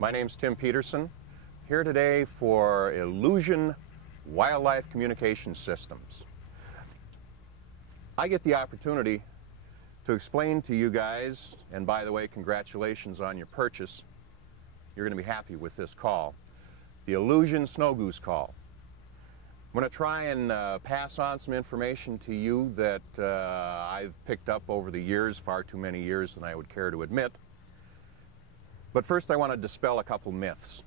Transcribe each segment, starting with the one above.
My name's Tim Peterson, here today for Illusion Wildlife Communication Systems. I get the opportunity to explain to you guys, and by the way, congratulations on your purchase. You're going to be happy with this call, the Illusion Snow Goose call. I'm going to try and pass on some information to you that I've picked up over the years, far too many years than I would care to admit. But first I want to dispel a couple myths.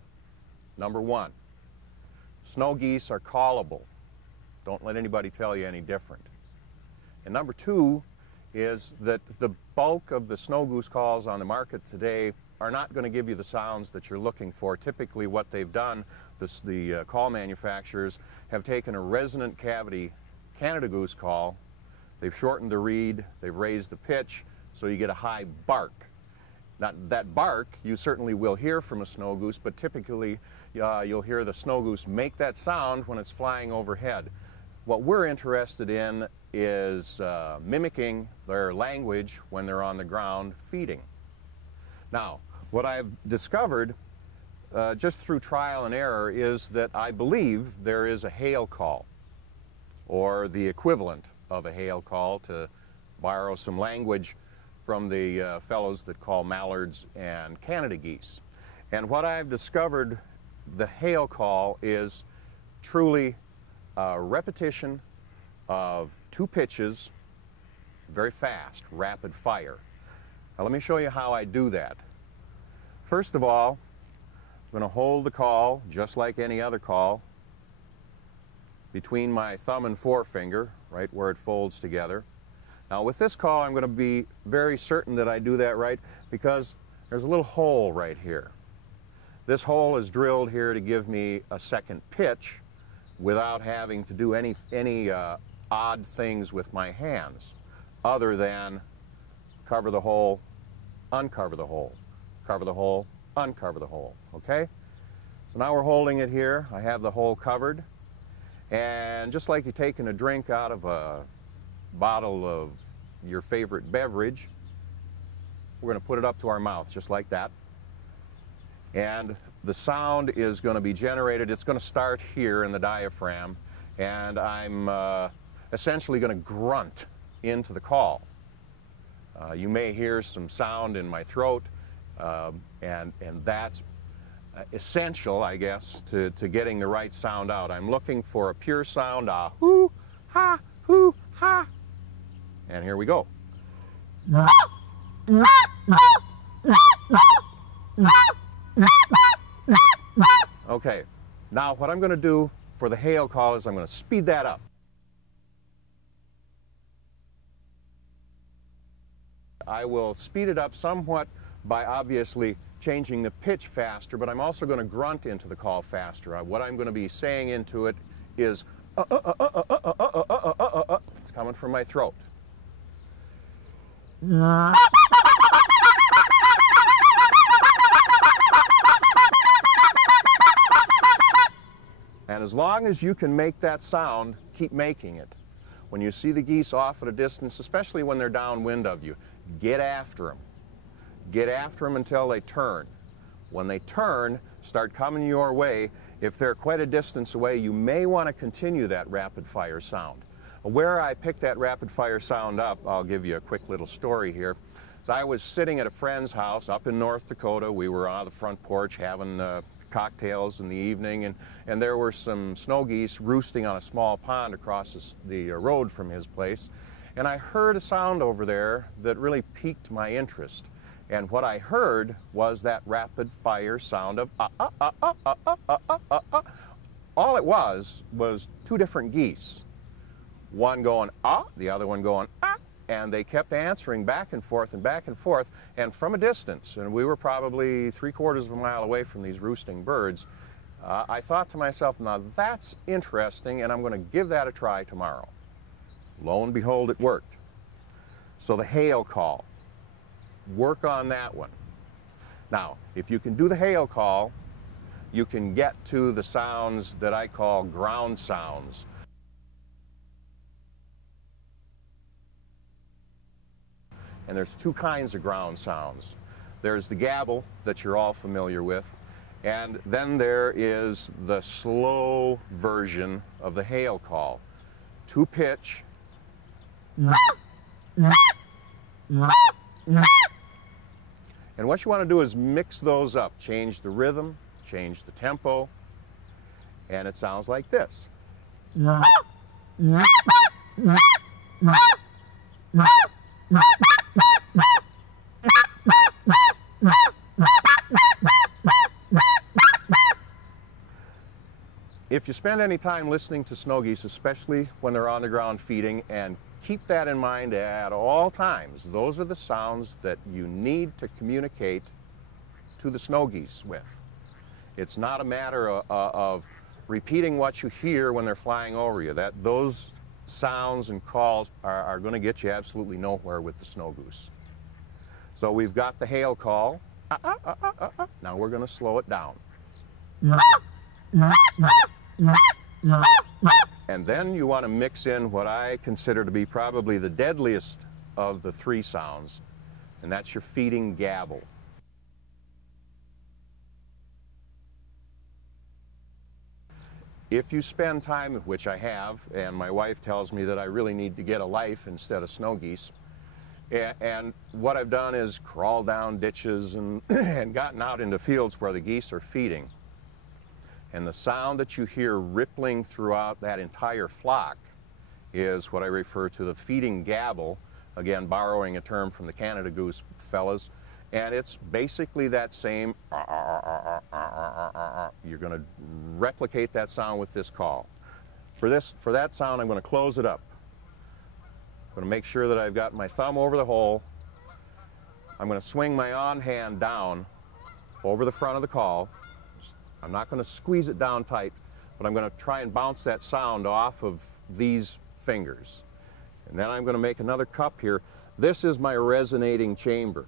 Number one, snow geese are callable. Don't let anybody tell you any different. And number two is that the bulk of the snow goose calls on the market today are not going to give you the sounds that you're looking for. Typically what they've done, the call manufacturers have taken a resonant cavity Canada goose call, they've shortened the reed, they've raised the pitch, so you get a high bark. Now, that bark you certainly will hear from a snow goose, but typically you'll hear the snow goose make that sound when it's flying overhead. What we're interested in is mimicking their language when they're on the ground feeding. Now, what I've discovered just through trial and error is that I believe there is a hail call, or the equivalent of a hail call, to borrow some language from the fellows that call mallards and Canada geese. And what I've discovered, the hail call is truly a repetition of two pitches, very fast, rapid fire. Now let me show you how I do that. First of all, I'm going to hold the call, just like any other call, between my thumb and forefinger, right where it folds together. Now with this call, I'm going to be very certain that I do that right because there's a little hole right here. This hole is drilled here to give me a second pitch without having to do any odd things with my hands other than cover the hole, uncover the hole, cover the hole, uncover the hole, okay? So now we're holding it here. I have the hole covered, and just like you're taking a drink out of a bottle of your favorite beverage, we're going to put it up to our mouth just like that, and the sound is going to be generated. It's going to start here in the diaphragm, and I'm essentially going to grunt into the call. You may hear some sound in my throat, and that's essential, I guess, to getting the right sound out. I'm looking for a pure sound, hoo, ha, hoo, ha. And here we go. Okay, now what I'm going to do for the hail call is I'm going to speed that up. I will speed it up somewhat by obviously changing the pitch faster, but I'm also going to grunt into the call faster. What I'm going to be saying into it is, it's coming from my throat. And as long as you can make that sound, keep making it. When you see the geese off at a distance, especially when they're downwind of you, get after them. Get after them until they turn. When they turn, start coming your way. If they're quite a distance away, you may want to continue that rapid fire sound. Where I picked that rapid fire sound up, I'll give you a quick little story here. So I was sitting at a friend's house up in North Dakota. We were on the front porch having cocktails in the evening, and there were some snow geese roosting on a small pond across the road from his place. And I heard a sound over there that really piqued my interest. And what I heard was that rapid fire sound of All it was two different geese. One going the other one going and they kept answering back and forth, and from a distance, and we were probably 3/4 of a mile away from these roosting birds, I thought to myself, now that's interesting, and I'm going to give that a try tomorrow. Lo and behold, it worked. So the hail call, work on that one. Now, if you can do the hail call, you can get to the sounds that I call ground sounds. And there's two kinds of ground sounds. There's the gabble that you're all familiar with, And then there is the slow version of the hail call. Two pitch. And what you want to do is mix those up, change the rhythm, change the tempo, and it sounds like this. If you spend any time listening to snow geese, especially when they're on the ground feeding, and keep that in mind at all times, those are the sounds that you need to communicate to the snow geese with. It's not a matter of repeating what you hear when they're flying over you. Those sounds and calls are going to get you absolutely nowhere with the snow goose. So we've got the hail call. Now we're going to slow it down. And then you want to mix in what I consider to be probably the deadliest of the three sounds, and that's your feeding gabble. If you spend time, which I have, and my wife tells me that I really need to get a life instead of snow geese, and what I've done is crawled down ditches and, and gotten out into fields where the geese are feeding. And the sound that you hear rippling throughout that entire flock is what I refer to the feeding gabble, again borrowing a term from the Canada goose fellas, and it's basically that same you're going to replicate that sound with this call. For that sound, I'm going to close it up. I'm going to make sure that I've got my thumb over the hole. I'm going to swing my on hand down over the front of the call. I'm not going to squeeze it down tight, but I'm going to try and bounce that sound off of these fingers. And then I'm going to make another cup here. This is my resonating chamber.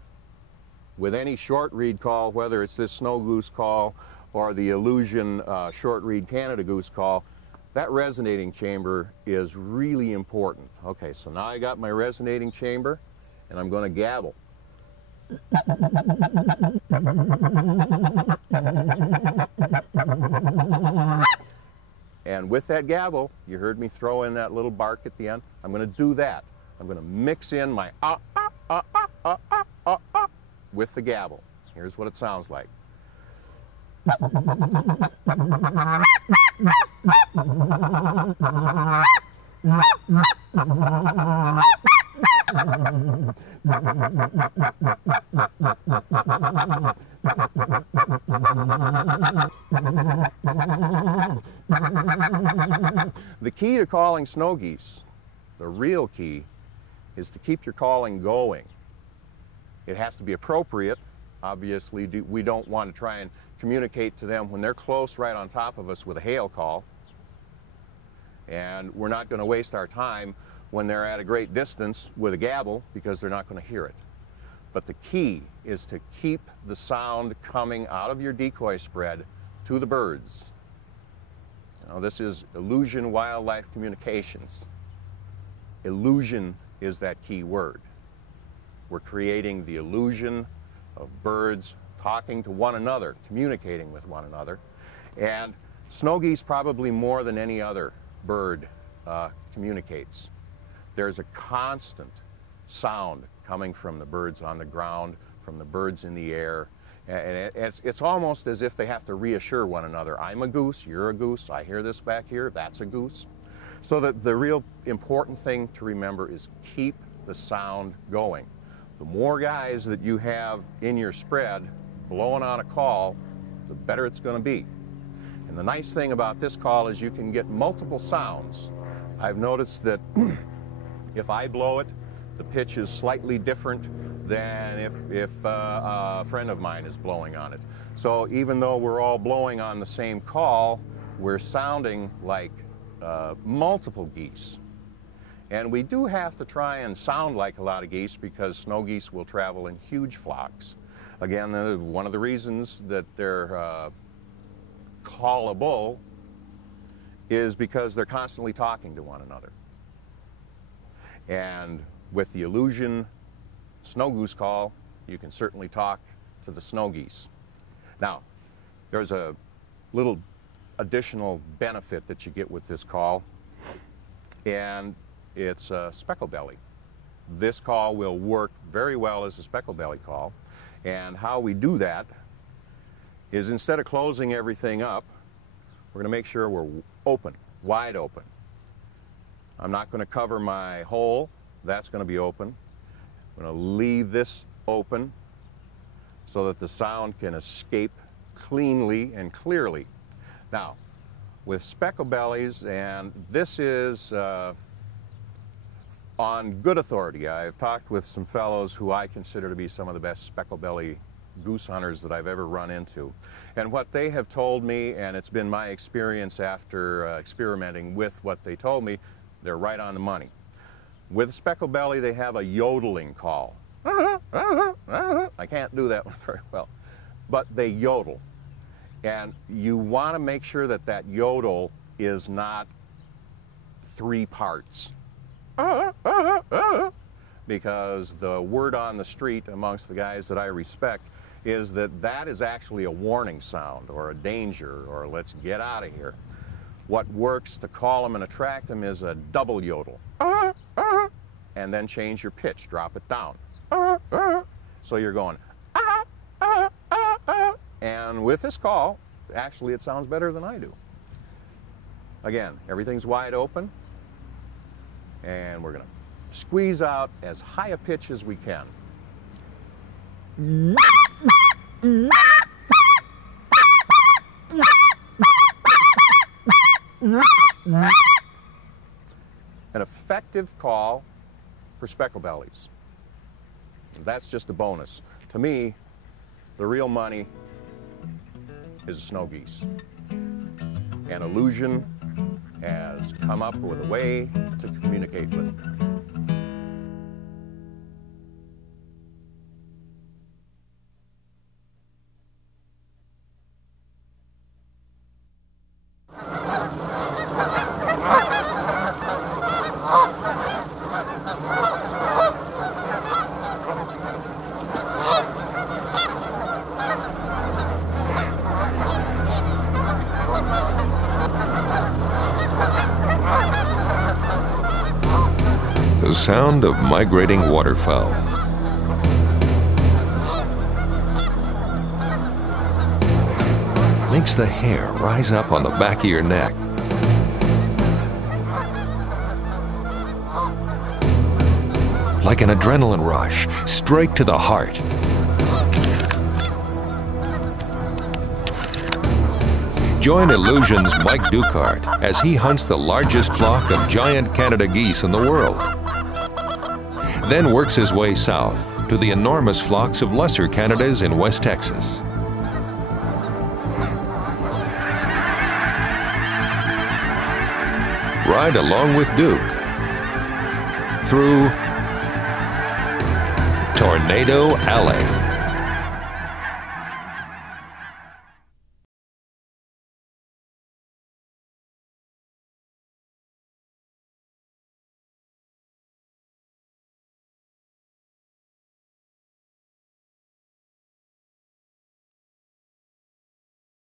With any short reed call, whether it's this snow goose call or the Illusion short reed Canada goose call, that resonating chamber is really important. Okay, so now I got my resonating chamber, and I'm going to gabble. And with that gabble, you heard me throw in that little bark at the end. I'm going to do that. I'm going to mix in my with the gabble. Here's what it sounds like. The key to calling snow geese, the real key, is to keep your calling going. It has to be appropriate. Obviously, we don't want to try and communicate to them when they're close right on top of us with a hail call. And we're not going to waste our time when they're at a great distance with a gabble, because they're not going to hear it. But the key is to keep the sound coming out of your decoy spread to the birds. Now, this is Illusion Wildlife Communications. Illusion is that key word. We're creating the illusion of birds talking to one another, communicating with one another. And snow geese, probably more than any other bird, communicates. There's a constant sound coming from the birds on the ground, from the birds in the air, and it's almost as if they have to reassure one another. I'm a goose, you're a goose, I hear this back here, that's a goose. So that the real important thing to remember is keep the sound going. The more guys that you have in your spread blowing on a call, the better it's going to be. And the nice thing about this call is you can get multiple sounds. I've noticed that if I blow it, the pitch is slightly different than if a friend of mine is blowing on it. So even though we're all blowing on the same call, we're sounding like multiple geese. And we do have to try and sound like a lot of geese, because snow geese will travel in huge flocks. Again, one of the reasons that they're callable is because they're constantly talking to one another. And with the Illusion snow goose call, you can certainly talk to the snow geese. Now, There's a little additional benefit that you get with this call, and it's a speckle belly. This call will work very well as a speckle belly call, and how we do that is instead of closing everything up, we're going to make sure we're open, wide open. I'm not going to cover my hole. That's going to be open. I'm going to leave this open so that the sound can escape cleanly and clearly. Now, with speckle bellies, and this is on good authority, I've talked with some fellows who I consider to be some of the best speckle belly goose hunters that I've ever run into. And what they have told me, and it's been my experience after experimenting with what they told me, they're right on the money. With speckle belly, they have a yodeling call. I can't do that one very well, but they yodel. And you want to make sure that that yodel is not 3 parts. Because the word on the street amongst the guys that I respect is that that is actually a warning sound or a danger or let's get out of here. What works to call them and attract them is a double yodel. And then change your pitch, drop it down. So you're going, and with this call, actually it sounds better than I do. Again, everything's wide open, and we're going to squeeze out as high a pitch as we can. An effective call for speckle bellies. That's just a bonus. To me, the real money is snow geese. And Illusion has come up with a way to communicate with them. The sound of migrating waterfowl. Makes the hair rise up on the back of your neck. Like an adrenaline rush, straight to the heart. Join Illusion's Mike Ducart as he hunts the largest flock of giant Canada geese in the world. Then works his way south to the enormous flocks of lesser Canadas in West Texas. Ride along with Duke through Tornado Alley.